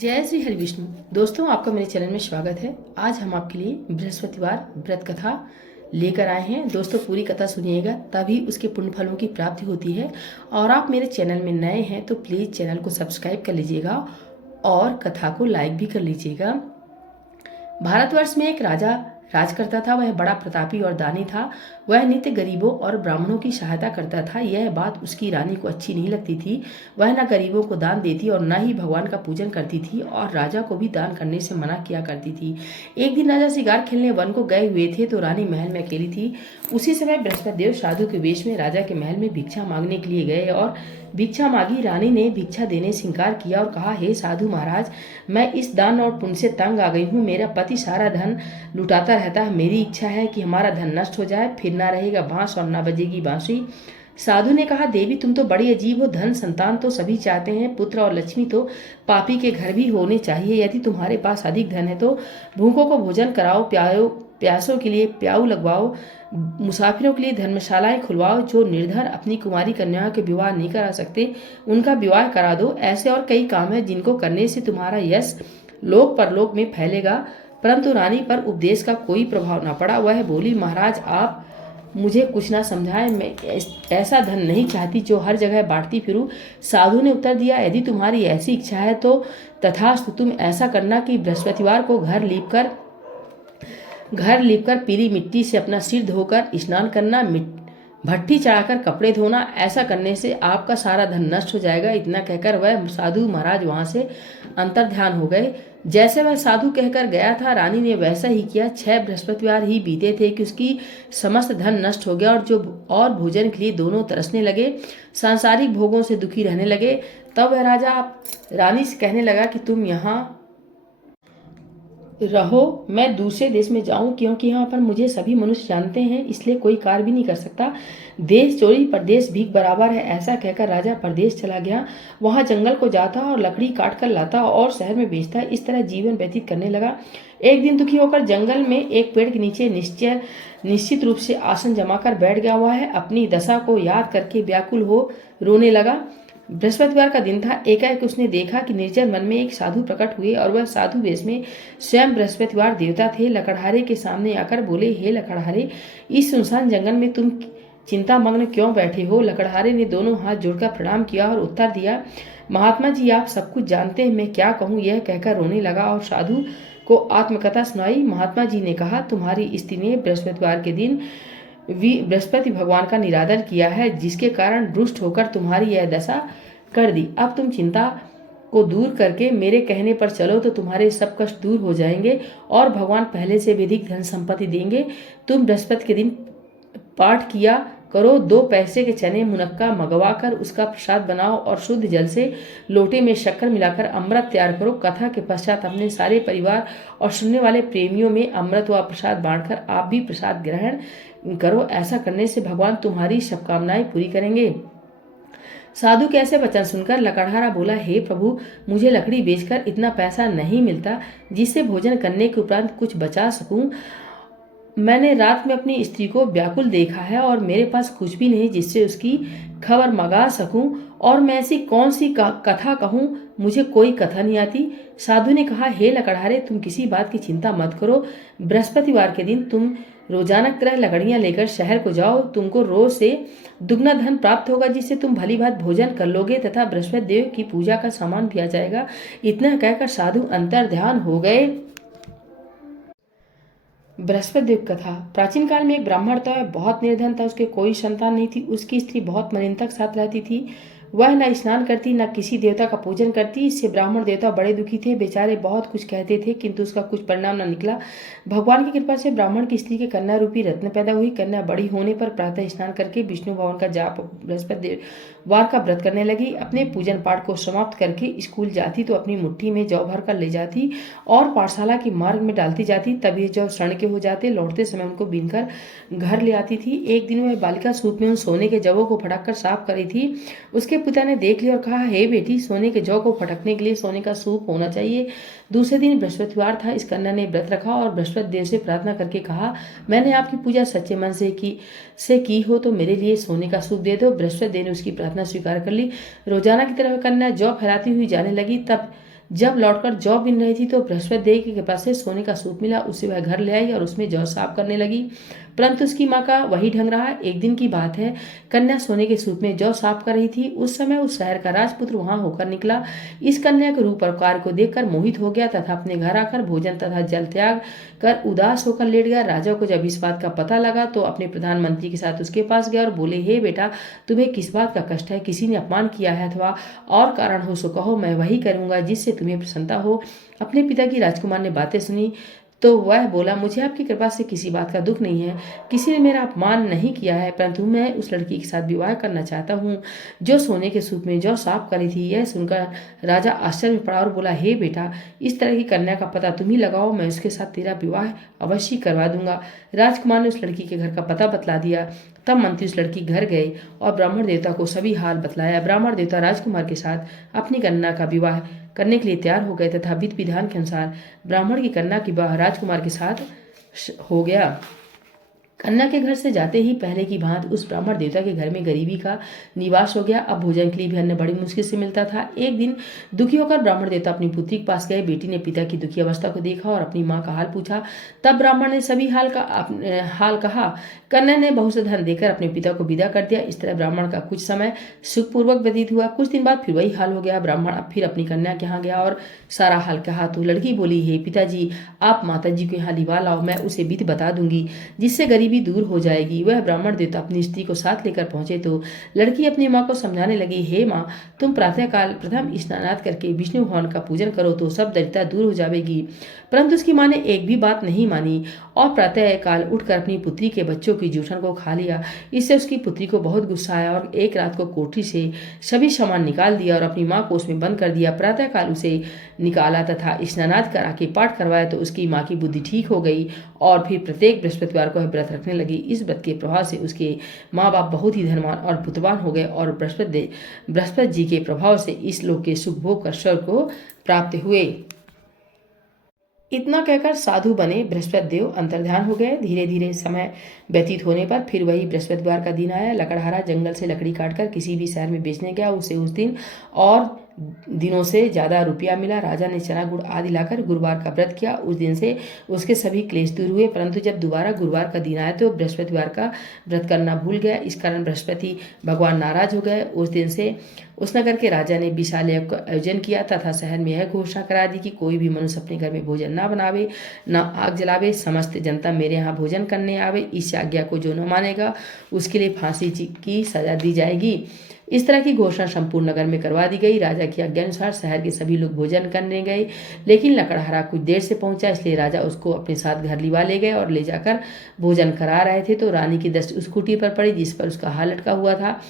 जय श्री हरि विष्णु। दोस्तों, आपका मेरे चैनल में स्वागत है। आज हम आपके लिए बृहस्पतिवार व्रत कथा लेकर आए हैं। दोस्तों, पूरी कथा सुनिएगा, तभी उसके पुण्य फलों की प्राप्ति होती है। और आप मेरे चैनल में नए हैं तो प्लीज़ चैनल को सब्सक्राइब कर लीजिएगा और कथा को लाइक भी कर लीजिएगा। भारतवर्ष में एक राजा राज करता था। वह बड़ा प्रतापी और दानी था। वह नित्य गरीबों और ब्राह्मणों की सहायता करता था। यह बात उसकी रानी को अच्छी नहीं लगती थी। वह न गरीबों को दान देती और न ही भगवान का पूजन करती थी, और राजा को भी दान करने से मना किया करती थी। एक दिन राजा शिकार खेलने वन को गए हुए थे तो रानी महल में अकेली थी। उसी समय बृहस्पति देव साधु के वेश में राजा के महल में भिक्षा मांगने के लिए गए और भिक्षा मांगी। रानी ने भिक्षा देने से इनकार किया और कहा, हे साधु महाराज, मैं इस दान और पुण्य से तंग आ गई हूँ। मेरा पति सारा धन लुटाता रहता है। मेरी इच्छा है कि हमारा धन नष्ट हो जाए, फिर ना रहेगा बांस और ना बजेगी बांसुरी। साधु ने कहा, देवी तुम तो बड़ी अजीब हो। धन संतान तो सभी चाहते हैं, पुत्र और लक्ष्मी तो पापी के घर भी होने चाहिए। यदि तुम्हारे पास अधिक धन है तो भूखों को भोजन कराओ, प्यासों के लिए प्याऊ लगवाओ, मुसाफिरों के लिए धर्मशालाएं खुलवाओ। जो निर्धन अपनी कुमारी कन्याओं के विवाह नहीं करा सकते उनका विवाह करा दो। ऐसे और कई काम है जिनको करने से तुम्हारा यश लोक परलोक में फैलेगा। परंतु रानी पर उपदेश का कोई प्रभाव न पड़ा। वह बोली, महाराज आप मुझे कुछ ना समझाएं, मैं ऐसा धन नहीं चाहती जो हर जगह बांटती फिरूं। साधु ने उत्तर दिया, यदि तुम्हारी ऐसी इच्छा है तो तथास्तु। तुम ऐसा करना कि बृहस्पतिवार को घर लीपकर पीली मिट्टी से अपना सिर धोकर स्नान करना, भट्टी चढ़ाकर कपड़े धोना। ऐसा करने से आपका सारा धन नष्ट हो जाएगा। इतना कहकर वह साधु महाराज वहां से अंतर्ध्यान हो गए। जैसे वह साधु कहकर गया था, रानी ने वैसा ही किया। 6 बृहस्पतिवार ही बीते थे कि उसकी समस्त धन नष्ट हो गया और भोजन के लिए दोनों तरसने लगे, सांसारिक भोगों से दुखी रहने लगे। तब वह राजा रानी से कहने लगा कि तुम यहाँ रहो, मैं दूसरे देश में जाऊं, क्योंकि यहाँ पर मुझे सभी मनुष्य जानते हैं, इसलिए कोई कार्य भी नहीं कर सकता। देश चोरी परदेश भीख बराबर है। ऐसा कहकर राजा परदेश चला गया। वहां जंगल को जाता और लकड़ी काट कर लाता और शहर में बेचता। इस तरह जीवन व्यतीत करने लगा। एक दिन दुखी होकर जंगल में एक पेड़ के नीचे निश्चित रूप से आसन जमाकर बैठ गया हुआ है। अपनी दशा को याद करके व्याकुल हो रोने लगा। बृहस्पतिवार का दिन था। एकाएक उसने देखा कि निर्जन वन में एक साधु प्रकट हुए और वह साधु वेश में स्वयं बृहस्पतिवार देवता थे। लकड़हारे के सामने आकर बोले, हे लकड़हारे, इस सुनसान जंगल में तुम चिंता मग्न क्यों बैठे हो? लकड़हारे ने दोनों हाथ जोड़कर प्रणाम किया और उत्तर दिया, महात्मा जी आप सब कुछ जानते हैं, मैं क्या कहूँ। यह कहकर रोने लगा और साधु को आत्मकथा सुनाई। महात्मा जी ने कहा, तुम्हारी स्त्री ने बृहस्पतिवार के दिन बृहस्पति भगवान का निरादर किया है, जिसके कारण रुष्ट होकर तुम्हारी यह दशा कर दी। अब तुम चिंता को दूर करके मेरे कहने पर चलो तो तुम्हारे सब कष्ट दूर हो जाएंगे और भगवान पहले से भी अधिक धन संपत्ति देंगे। तुम बृहस्पति के दिन पाठ किया करो। 2 पैसे के चने मुनक्का मंगवा कर उसका प्रसाद बनाओ और शुद्ध जल से लोटे में शक्कर मिलाकर अमृत तैयार करो। कथा के पश्चात अपने सारे परिवार और सुनने वाले प्रेमियों में अमृत व प्रसाद बांटकर आप भी प्रसाद ग्रहण करो। ऐसा करने से भगवान तुम्हारी सब कामनाएं पूरी करेंगे। साधु के ऐसे वचन सुनकर लकड़हारा बोला, हे प्रभु, मुझे लकड़ी बेचकर इतना पैसा नहीं मिलता जिससे भोजन करने के उपरांत कुछ बचा सकूं। मैंने रात में अपनी स्त्री को व्याकुल देखा है और मेरे पास कुछ भी नहीं जिससे उसकी खबर मंगा सकूं, और मैं ऐसी कौन सी कथा कहूं, मुझे कोई कथा नहीं आती। साधु ने कहा, हे लकड़हारे, तुम किसी बात की चिंता मत करो। बृहस्पतिवार के दिन तुम रोजाना तरह लकड़ियां लेकर शहर को जाओ। तुमको रोज से दुगना धन प्राप्त होगा, जिससे तुम भली भात भोजन कर लोगे तथा बृहस्पति देव की पूजा का सामान भी आ जाएगा। इतना कहकर साधु अंतर्ध्यान हो गए। बृहस्पति देव कथा। प्राचीन काल में एक ब्राह्मण था। वह बहुत निर्धन था। उसके कोई संतान नहीं थी। उसकी स्त्री बहुत मलिनता के साथ रहती थी। वह न स्नान करती न किसी देवता का पूजन करती। इससे ब्राह्मण देवता बड़े दुखी थे। बेचारे बहुत कुछ कहते थे किंतु उसका कुछ परिणाम न निकला। भगवान की कृपा से ब्राह्मण की स्त्री के कन्या रूपी रत्न पैदा हुई। कन्या बड़ी होने पर प्रातः स्नान करके विष्णु भगवान का जाप बृहस्पति वार का व्रत करने लगी। अपने पूजन पाठ को समाप्त करके स्कूल जाती तो अपनी मुट्ठी में जौ भर कर ले जाती और पाठशाला के मार्ग में डालती जाती। तभी जौ सड़ के हो जाते। लौटते समय उनको बीनकर घर ले आती थी। एक दिन वह बालिका सूप में उन सोने के जवों को फटक कर साफ करी थी। उसके पिता ने देख लिया और कहा, हे बेटी, सोने के जौ को फटकने के लिए सोने का सूप होना चाहिए। दूसरे दिन बृहस्पतिवार था। इस कन्या ने व्रत रखा और बृहस्पति देव से प्रार्थना करके कहा, मैंने आपकी पूजा सच्चे मन से की हो तो मेरे लिए सोने का सूप दे दो। बृहस्पति देव ने उसकी प्रार्थना स्वीकार कर ली। रोजाना की तरह कन्या जौ फैलाती हुई जाने लगी। जब लौटकर जौ बिन रही थी तो बृहस्पति देव के पास से सोने का सूप मिला। उसे वह घर ले आई और उसमें जौ साफ करने लगी, परंतु उसकी माँ का वही ढंग रहा। एक दिन की बात है, कन्या सोने के सूप में जौ साफ कर रही थी। उस समय उस शहर का राजपुत्र वहां होकर निकला। इस कन्या के रूप और कार्य को देखकर मोहित हो गया तथा अपने घर आकर भोजन तथा जल त्याग कर उदास होकर लेट गया। राजा को जब इस बात का पता लगा तो अपने प्रधानमंत्री के साथ उसके पास गया और बोले, हे बेटा, तुम्हें किस बात का कष्ट है? किसी ने अपमान किया है अथवा और कारण हो सो कहो, मैं वही करूंगा जिससे तुम्हें प्रसन्नता हो। अपने पिता की राजकुमार ने बातें सुनी तो वह बोला, मुझे आपकी कृपा से किसी बात का दुख नहीं है, किसी ने मेरा अपमान नहीं किया है, परंतु मैं उस लड़की के साथ विवाह करना चाहता हूँ जो सोने के सूप में जौ साफ करी थी। यह सुनकर राजा आश्चर्य में पड़ा और बोला, हे बेटा, इस तरह की कन्या का पता तुम ही लगाओ, मैं उसके साथ तेरा विवाह अवश्य करवा दूंगा। राजकुमार ने उस लड़की के घर का पता बतला दिया। तब मंत्री उस लड़की घर गए और ब्राह्मण देवता को सभी हाल बतलाया। ब्राह्मण देवता राजकुमार के साथ अपनी कन्या का विवाह करने के लिए तैयार हो गए तथा विधि विधान के अनुसार ब्राह्मण की कन्या की विवाह राजकुमार के साथ हो गया। कन्या के घर से जाते ही पहले की भांति उस ब्राह्मण देवता के घर में गरीबी का निवास हो गया। अब भोजन के लिए भी अन्न बड़ी मुश्किल से मिलता था। एक दिन दुखी होकर ब्राह्मण देवता अपनी पुत्री के पास गए। बेटी ने पिता की दुखी अवस्था को देखा और अपनी माँ का हाल पूछा। तब ब्राह्मण ने सभी हाल कहा। कन्या ने बहुत से धन देकर अपने पिता को विदा कर दिया। इस तरह ब्राह्मण का कुछ समय सुखपूर्वक व्यतीत हुआ। कुछ दिन बाद फिर वही हाल हो गया। ब्राह्मण अब फिर अपनी कन्या के यहाँ गया और सारा हाल कहा तो लड़की बोली, हे पिताजी, आप माता जी को यहाँ लिवा लाओ, मैं उसे विधि बता दूंगी जिससे गरीबी दूर हो जाएगी। वह ब्राह्मण देवता अपनी स्त्री को साथ लेकर पहुंचे तो लड़की अपनी माँ को समझाने लगी, हे माँ, तुम प्रातःकाल प्रथम स्नानात करके विष्णु भगवान का पूजन करो तो सब दरिद्रता दूर हो जाएगी। परंतु उसकी माँ ने एक भी बात नहीं मानी और प्रातःकाल उठकर अपनी पुत्री के बच्चों की जूठन को खा लिया। इससे उसकी पुत्री को बहुत गुस्सा आया और एक रात को कोठरी से सभी सामान निकाल दिया और अपनी माँ को उसमें बंद कर दिया। प्रातःकाल उसे निकाला तथा स्नानात करा के पाठ करवाया तो उसकी माँ की बुद्धि ठीक हो गई और फिर प्रत्येक बृहस्पतिवार को व्रत रखने लगी। इस व्रत के प्रभाव से उसके माँ बाप बहुत ही धनवान और पुत्रवान हो गए और बृहस्पति जी के प्रभाव से इस लोक के सुख भोग कर स्वर्ग को प्राप्त हुए। इतना कहकर साधु बने बृहस्पति देव अंतर्ध्यान हो गए। धीरे धीरे समय व्यतीत होने पर फिर वही बृहस्पतिवार का दिन आया। लकड़हारा जंगल से लकड़ी काटकर किसी भी शहर में बेचने गया। उसे उस दिन और दिनों से ज़्यादा रुपया मिला। राजा ने चना गुड़ आदि लाकर गुरुवार का व्रत किया। उस दिन से उसके सभी क्लेश दूर हुए। परंतु जब दोबारा गुरुवार का दिन आया तो बृहस्पतिवार का व्रत करना भूल गया। इस कारण बृहस्पति भगवान नाराज हो गए। उस दिन से उस नगर के राजा ने विशाल यज्ञ का आयोजन किया तथा शहर में यह घोषणा करा दी कि कोई भी मनुष्य अपने घर में भोजन ना बनावे, न आग जलावे, समस्त जनता मेरे यहाँ भोजन करने आवे। इस आज्ञा को जो न मानेगा उसके लिए फांसी की सजा दी जाएगी। इस तरह की घोषणा संपूर्ण नगर में करवा दी गई। राजा की आज्ञा अनुसार शहर के सभी लोग भोजन करने गए, लेकिन लकड़हारा कुछ देर से पहुंचा, इसलिए राजा उसको अपने साथ घर लिवा ले गए और ले जाकर भोजन करा रहे थे तो रानी की दृष्टि उस कुटी पर पड़ी जिस पर उसका हार लटका हुआ था।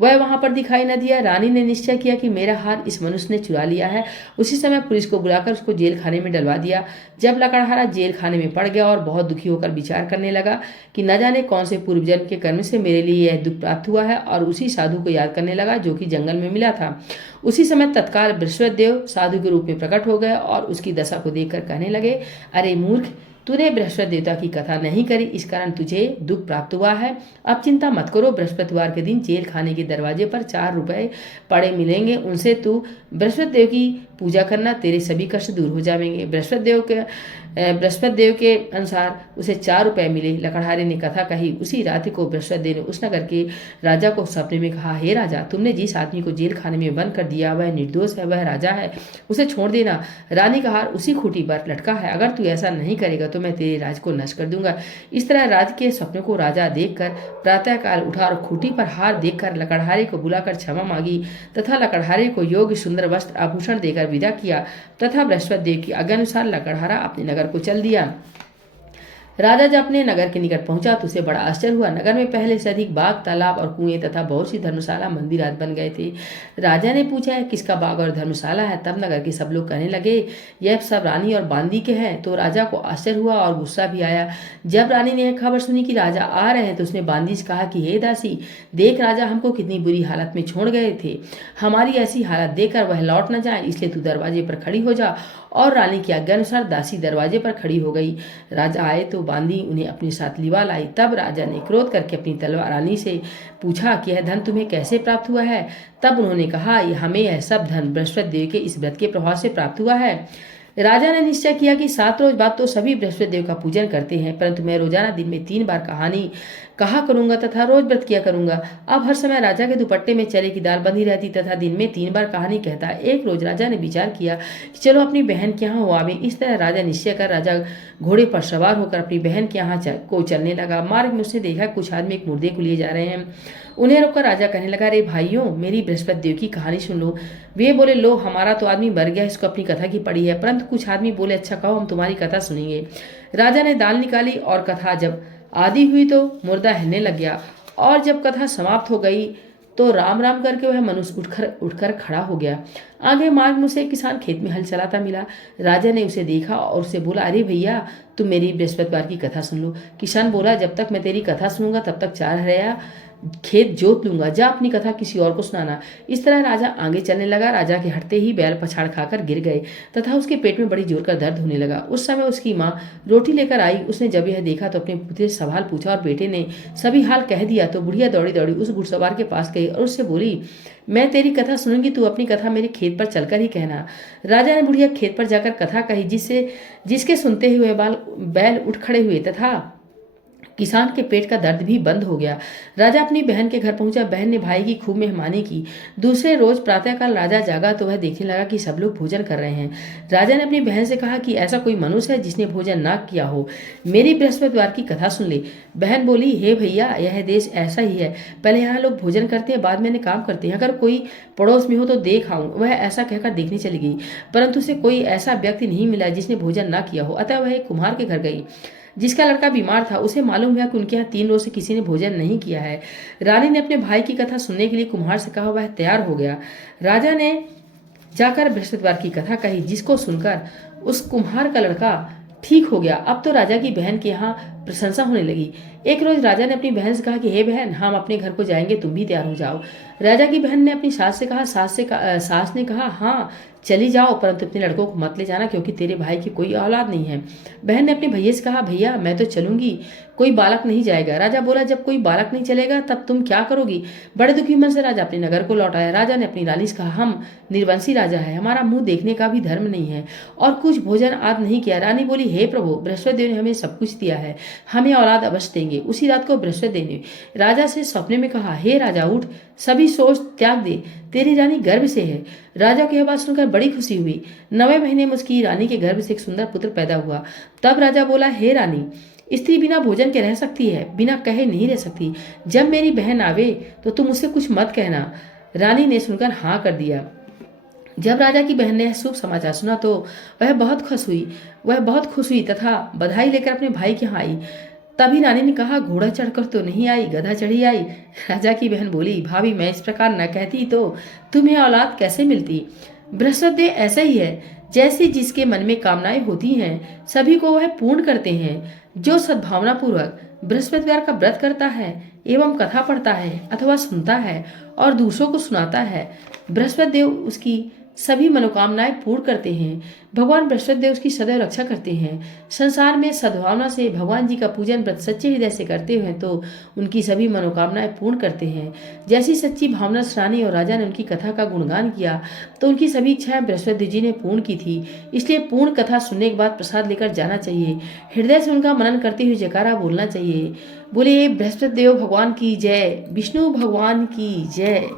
वह वहां पर दिखाई न दिया। रानी ने निश्चय किया कि मेरा हार इस मनुष्य ने चुरा लिया है। उसी समय पुलिस को बुलाकर उसको जेल खाने में डलवा दिया। जब लकड़हारा जेल खाने में पड़ गया और बहुत दुखी होकर विचार करने लगा कि न जाने कौन से पूर्व जन्म के कर्म से मेरे लिए यह दुख प्राप्त हुआ है, और उसी साधु को याद करने लगा जो कि जंगल में मिला था। उसी समय तत्काल बृहस्पति देव साधु के रूप में प्रकट हो गए और उसकी दशा को देखकर कहने लगे, अरे मूर्ख, तूने बृहस्पति देवता की कथा नहीं करी, इस कारण तुझे दुख प्राप्त हुआ है। अब चिंता मत करो, बृहस्पतिवार के दिन जेल खाने के दरवाजे पर 4 रुपए पड़े मिलेंगे, उनसे तू बृहस्पति देव की पूजा करना, तेरे सभी कष्ट दूर हो जाएंगे। बृहस्पति देव के अनुसार उसे 4 रुपए मिले। लकड़हारे ने कथा कही। उसी रात्रि को बृहस्पति देव ने उस नगर के राजा को सपने में कहा, हे राजा, तुमने जिस आदमी को जेल खाने में बंद कर दिया वह निर्दोष है, वह राजा है, उसे छोड़ देना। रानी का हार उसी खूंटी पर लटका है, अगर तू ऐसा नहीं करेगा तो मैं तेरे राज को नष्ट कर दूंगा। इस तरह राज के सपने को राजा देखकर प्रातःकाल उठा और खूंटी पर हार देखकर लकड़हारे को बुलाकर क्षमा मांगी तथा लकड़हारे को योग्य सुंदर वस्त्र आभूषण देकर विदा किया तथा बृहस्पति देव की आज्ञा अनुसार लकड़हारा अपने नगर को चल दिया। राजा जब अपने नगर के निकट पहुंचा तो उसे बड़ा आश्चर्य हुआ। नगर में पहले से अधिक बाग, तालाब और कुएं तथा बहुत सी धर्मशाला, मंदिर आदि बन गए थे। राजा ने पूछा, है किसका बाग और धर्मशाला है? तब नगर के सब लोग कहने लगे, यह सब रानी और बांदी के हैं। तो राजा को आश्चर्य हुआ और गुस्सा भी आया। जब रानी ने यह खबर सुनी कि राजा आ रहे हैं तो उसने बांदी से कहा कि हे दासी, देख राजा हमको कितनी बुरी हालत में छोड़ गए थे, हमारी ऐसी हालत देखकर वह लौट न जाए, इसलिए तू दरवाजे पर खड़ी हो जा। और रानी की आज्ञा अनुसार दासी दरवाजे पर खड़ी हो गई। राजा आए तो बांधी उन्हें अपने साथ लिवा लाई। तब राजा ने क्रोध करके अपनी तलवार रानी से पूछा कि यह धन तुम्हें कैसे प्राप्त हुआ है। तब उन्होंने कहा, हमें यह सब धन बृहस्पति देव के इस व्रत के प्रभाव से प्राप्त हुआ है। राजा ने निश्चय किया कि 7 रोज बाद तो सभी बृहस्पति देव का पूजन करते हैं, परंतु मैं रोजाना दिन में 3 बार कहानी कहा करूंगा तथा रोज व्रत किया करूंगा। अब हर समय राजा के दुपट्टे में चने की दाल बंधी रहती तथा दिन में 3 बार कहानी कहता। एक रोज राजा ने विचार किया कि चलो अपनी बहन के यहाँ हो आवे। इस तरह राजा निश्चय कर राजा घोड़े पर सवार होकर अपनी बहन के यहाँ को चलने लगा। मार्ग में उसने देखा कुछ आदमी एक मुर्दे को लिए जा रहे हैं। उन्हें रोककर राजा कहने लगा, रे भाइयों, मेरी बृहस्पति देव की कहानी सुन लो। वे बोले, लो, हमारा तो आदमी मर गया, इसको अपनी कथा की पड़ी है। परंतु कुछ आदमी बोले, अच्छा कहो, हम तुम्हारी कथा सुनेंगे। राजा ने दाल निकाली और कथा जब आदि हुई तो मुर्दा हिलने लग गया, और जब कथा समाप्त हो गई तो राम राम करके वह मनुष्य उठकर खड़ा हो गया। आगे मार्ग में उसे एक किसान खेत में हल चलाता मिला। राजा ने उसे देखा और उसे बोला, अरे भैया, तुम मेरी बृहस्पतिवार की कथा सुन लो। किसान बोला, जब तक मैं तेरी कथा सुनूंगा तब तक 4 हरया खेत जोत लूंगा, जा अपनी कथा किसी और को सुनाना। इस तरह राजा आगे चलने लगा। राजा के हटते ही बैल पछाड़ खाकर गिर गए तथा उसके पेट में बड़ी जोर का दर्द होने लगा। उस समय उसकी माँ रोटी लेकर आई। उसने जब यह देखा तो अपने पुत्र से सवाल पूछा और बेटे ने सभी हाल कह दिया। तो बुढ़िया दौड़ी दौड़ी उस घुड़सवार के पास गई और उससे बोली, मैं तेरी कथा सुनूंगी, तू अपनी कथा मेरे खेत पर चलकर ही कहना। राजा ने बुढ़िया खेत पर जाकर कथा कही, जिसके सुनते हुए बैल उठ खड़े हुए तथा किसान के पेट का दर्द भी बंद हो गया। राजा अपनी बहन के घर पहुंचा। बहन ने भाई की खूब मेहमानी की। दूसरे रोज प्रातःकाल राजा जागा तो वह देखने लगा कि सब लोग भोजन कर रहे हैं। राजा ने अपनी बहन से कहा कि ऐसा कोई मनुष्य है जिसने भोजन ना किया हो, मेरी बृहस्पतिवार की कथा सुन ले। बहन बोली, हे भैया, यह देश ऐसा ही है, पहले यहाँ लोग भोजन करते हैं, बाद में काम करते हैं। अगर कोई पड़ोस में हो तो देख आऊं। वह ऐसा कहकर देखने चली गई, परंतु उसे कोई ऐसा व्यक्ति नहीं मिला जिसने भोजन ना किया हो। अतः वह एक कुम्हार के घर गई जिसका लड़का बीमार था। उसे मालूम हुआ कि उनके यहाँ 3 रोज से किसी ने भोजन नहीं किया है। रानी ने अपने भाई की कथा सुनने के लिए कुम्हार से कहा। वह तैयार हो गया। राजा ने जाकर बृहस्पतिवार की कथा कही, जिसको सुनकर उस कुम्हार का लड़का ठीक हो गया। अब तो राजा की बहन के यहाँ प्रशंसा होने लगी। एक रोज राजा ने अपनी बहन से कहा कि हे बहन, हम अपने घर को जाएंगे, तुम भी तैयार हो जाओ। राजा की बहन ने अपनी सास से कहा। सास ने कहा, हाँ चली जाओ, परंतु अपने लड़कों को मत ले जाना, क्योंकि तेरे भाई की कोई औलाद नहीं है। बहन ने अपने भैया से कहा, भैया मैं तो चलूंगी, कोई बालक नहीं जाएगा। राजा बोला, जब कोई बालक नहीं चलेगा तब तुम क्या करोगी। बड़े दुखी मन से राजा अपने नगर को लौट आया। राजा ने अपनी रानी से कहा, हम निर्वंशी राजा है, हमारा मुंह देखने का भी धर्म नहीं है और कुछ भोजन आज नहीं किया। रानी बोली, हे प्रभु, बृहस्पति देव ने हमें सब कुछ दिया है, हमें औलाद अवश्य देंगे। उसी रात को बृहस्पति देव ने राजा से सपने में कहा, हे राजा, उठ, सभी सोच त्याग दे, तेरी रानी गर्भ से है। राजा की यह बात सुनकर बड़ी खुशी हुई। 9वें महीने में उसकी रानी के गर्भ से एक सुंदर पुत्र पैदा हुआ। तब राजा बोला, हे रानी, स्त्री बिना भोजन के रह सकती है, बिना कहे नहीं रह सकती। जब मेरी बहन आवे तो तुम उससे कुछ मत कहना। रानी ने सुनकर हाँ कर दिया। जब राजा की बहन ने शुभ समाचार सुना तो वह बहुत खुश हुई तथा बधाई लेकर अपने भाई के यहाँ आई। तभी रानी ने कहा, घोड़ा चढ़कर तो नहीं आई, गधा चढ़ी आई। राजा की बहन बोली, भाभी, मैं इस प्रकार न कहती तो तुम्हें औलाद कैसे मिलती। बृहस्पति देव ऐसा ही है, जैसे जिसके मन में कामनाएं होती हैं सभी को वह पूर्ण करते हैं। जो सद्भावना पूर्वक बृहस्पतिवार का व्रत करता है एवं कथा पढ़ता है अथवा सुनता है और दूसरों को सुनाता है, बृहस्पति देव उसकी सभी मनोकामनाएं पूर्ण करते हैं। भगवान बृहस्पति देव उसकी सदैव रक्षा करते हैं। संसार में सद्भावना से भगवान जी का पूजन व्रत सच्चे हृदय से करते हुए तो उनकी सभी मनोकामनाएं पूर्ण करते हैं। जैसी सच्ची भावना से रानी और राजा ने उनकी कथा का गुणगान किया तो उनकी सभी इच्छाएं बृहस्पति देव जी ने पूर्ण की थी। इसलिए पूर्ण कथा सुनने के बाद प्रसाद लेकर जाना चाहिए, हृदय से उनका मनन करते हुए जयकारा बोलना चाहिए। बोले बृहस्पति देव भगवान की जय, विष्णु भगवान की जय।